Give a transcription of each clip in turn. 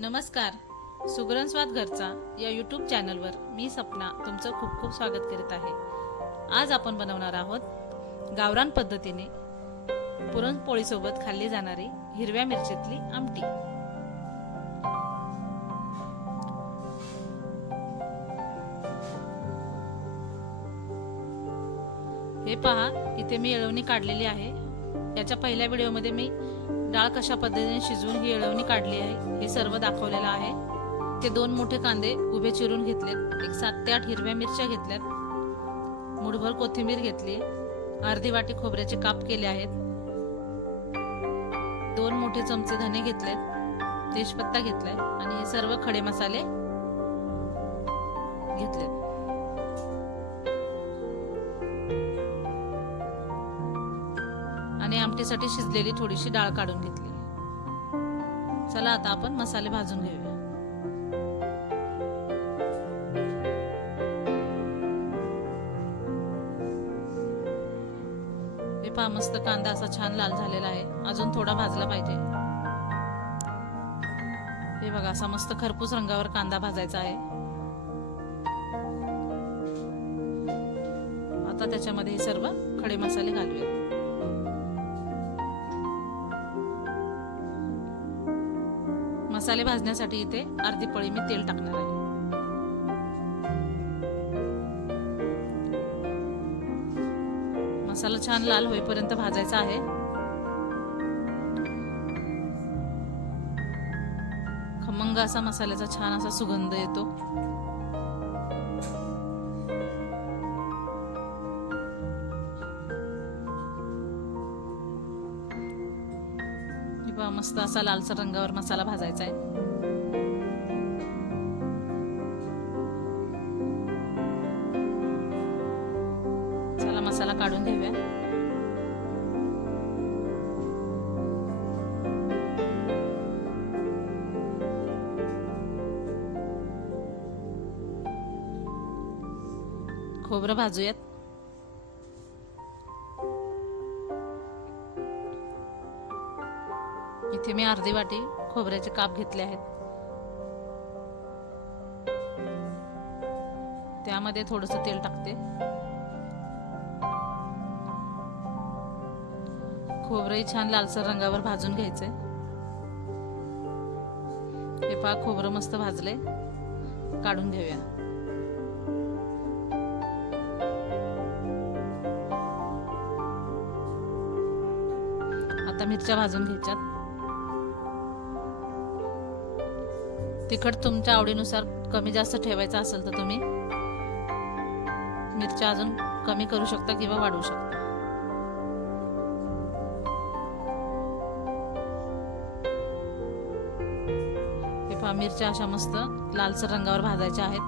नमस्कार. सुगरणस्वाद घरचा या यूट्यूब चॅनलवर मी सपना तुमचं खूप खूप स्वागत करीत आहे. आज आपण बनवणार आहोत गावरान पद्धतीने पुरणपोळीसोबत खाल्ली जाणारी हिरव्या मिरचीतली आमटी. हे पहा इथे मी येळवणी काढलेली आहे. याच्या पहिल्या व्हिडिओमध्ये मी डाळ कशा पद्धतीने शिजवून ही येळवणी काढली आहे हे सर्व दाखवलेलं आहे. ते दोन मोठे कांदे उभे चिरून घेतलेत एक सात ते आठ हिरव्या मिरच्या घेतल्यात मुठभर कोथिंबीर घेतली अर्धी वाटी खोबऱ्याचे काप केले आहेत दोन मोठे चमचे धने घेतलेत तेजपत्ता घेतलाय आणि हे सर्व खडे मसाले घेतलेत. आणि आमटीसाठी शिजलेली थोडीशी डाळ काढून घेतली. चला आता आपण मसाले भाजून घेऊया. हे पहा मस्त कांदा असा छान लाल झालेला आहे. अजून थोडा भाजला पाहिजे. हे बघा असा मस्त खरपूस रंगावर कांदा भाजायचा आहे. आता त्याच्यामध्ये सर्व खडे मसाले घालूया मसाले भाजण्यासाठी इथे अर्धी पळी मी तेल टाकणार आहे. मसाला छान लाल होईपर्यंत भाजायचा आहे. खमंग असा मसाल्याचा छान असा सुगंध येतो. मस्त असा लालसर रंगावर मसाला भाजायचा आहे. चला मसाला काढून घेऊया. खोबरं भाजूयात. इथे मी अर्धी वाटी खोबऱ्याचे काप घेतले आहेत. त्यामध्ये थोडस तेल टाकते. खोबरंही छान लालसर रंगावर भाजून घ्यायचंय हे पा खोबरं मस्त भाजले. काढून घेऊया. आता मिरच्या भाजून घ्यायच्यात. तिखट तुमच्या आवडीनुसार कमी जास्त ठेवायचं असेल तर तुम्ही मिरच्या अजून कमी करू शकता किंवा वाढवू शकता. हे पहा मिरच्या अशा मस्त लालसर रंगावर भाजायच्या आहेत.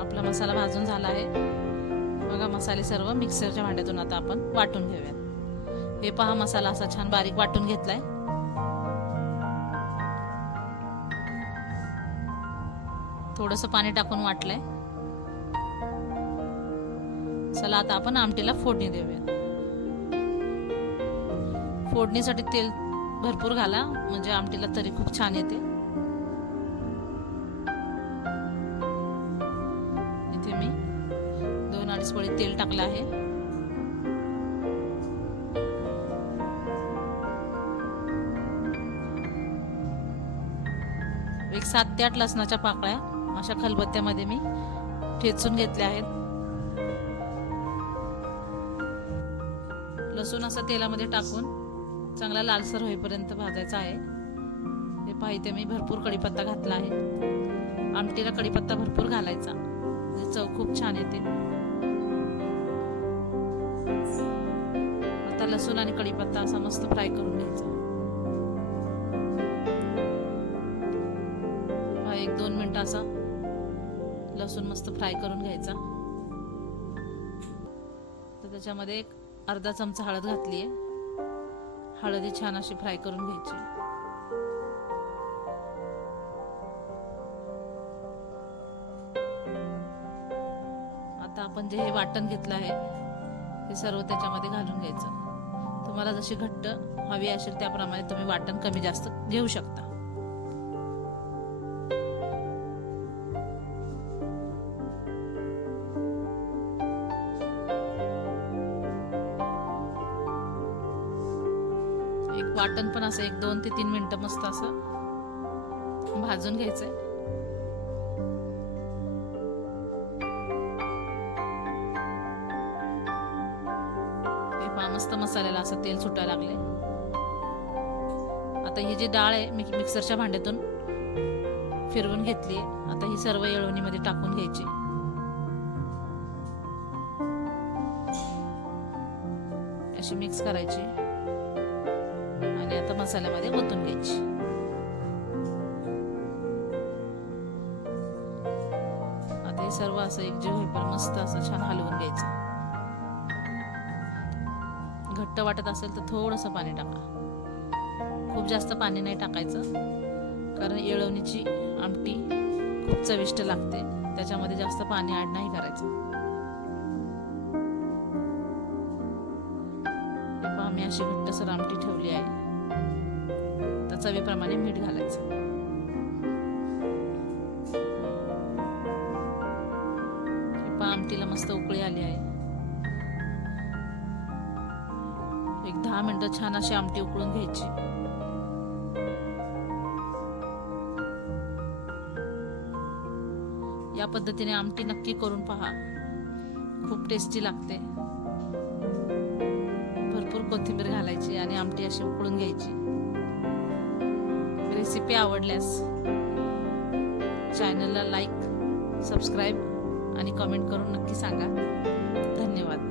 आपला मसाला भाजून झाला आहे. बघा मसाले सर्व मिक्सरच्या भांड्यातून आता आपण वाटून घेऊयात. हे पहा मसाला असा छान बारीक वाटून घेतलाय. थोडस पाणी टाकून वाटलंय. चला आता आपण आमटीला फोडणी देऊया. फोडणीसाठी तेल भरपूर घाला म्हणजे आमटीला तरी खूप छान येते. इथे मी दोन अडीच पळी तेल टाकलं आहे. एक सात ते आठ लसणाच्या पाकळ्या अशा खलबत्त्यामध्ये मी ठेचून घेतल्या आहेत. लसूण असा तेलामध्ये टाकून चांगला लालसर होईपर्यंत भाजायचा आहे. हे पाहिजे मी भरपूर कढीपत्ता घातला आहे. आमटीला कढीपत्ता भरपूर घालायचा. म्हणजे चव खूप छान येते. आता लसूण आणि कढीपत्ता असा मस्त फ्राय करून घ्यायचा. दोन मिनटं असा. लसूण मस्त फ्राय करून घ्यायचा. तर त्याच्यामध्ये एक अर्धा चमचा हळद घातली आहे हळदी छान अशी फ्राय करून घ्यायची. आता आपण जे हे वाटण घेतलं आहे हे सर्व त्याच्यामध्ये घालून घ्यायचं. तुम्हाला जशी घट्ट हवी असेल त्याप्रमाणे तुम्ही वाटण कमी जास्त घेऊ शकता. एक वाटण पण असं एक दोन ते तीन मिनिटं मस्त असं भाजून घ्यायचंय. मस्त मसाल्याला असं तेल सुटायला लागले आता ही जी डाळ आहे मी मिक्सरच्या भांड्यातून फिरवून घेतली आता ही सर्व येळवणीमध्ये टाकून घ्यायची. अशी मिक्स करायची. मसाल्यामध्ये ओतून घ्यायची. आता हे सर्व असं एकजीव होईपर्यंत मस्त असं छान हलवून घ्यायचं. घट्ट वाटत असेल तर थोडंसं पाणी टाका. खूप जास्त पाणी नाही टाकायचं कारण येळवणीची आमटी खूप चविष्ट लागते. त्याच्यामध्ये जास्त पाणी ॲड नाही करायचं. आम्ही मी अशी घट्टसर आमटी ठेवली आहे. चवीप्रमाणे मीठ घालायचं. पहा आमटीला मस्त उकळी आली आहे. एक दहा मिनिटं छान अशी आमटी उकळून घ्यायची. या पद्धतीने आमटी नक्की करून पहा. खूप टेस्टी लागते. भरपूर कोथिंबीर घालायची आणि आमटी अशी उकळून घ्यायची. रेसिपी आवडल्यास चॅनलला लाईक सबस्क्राईब आणि कमेंट करून नक्की सांगा. धन्यवाद.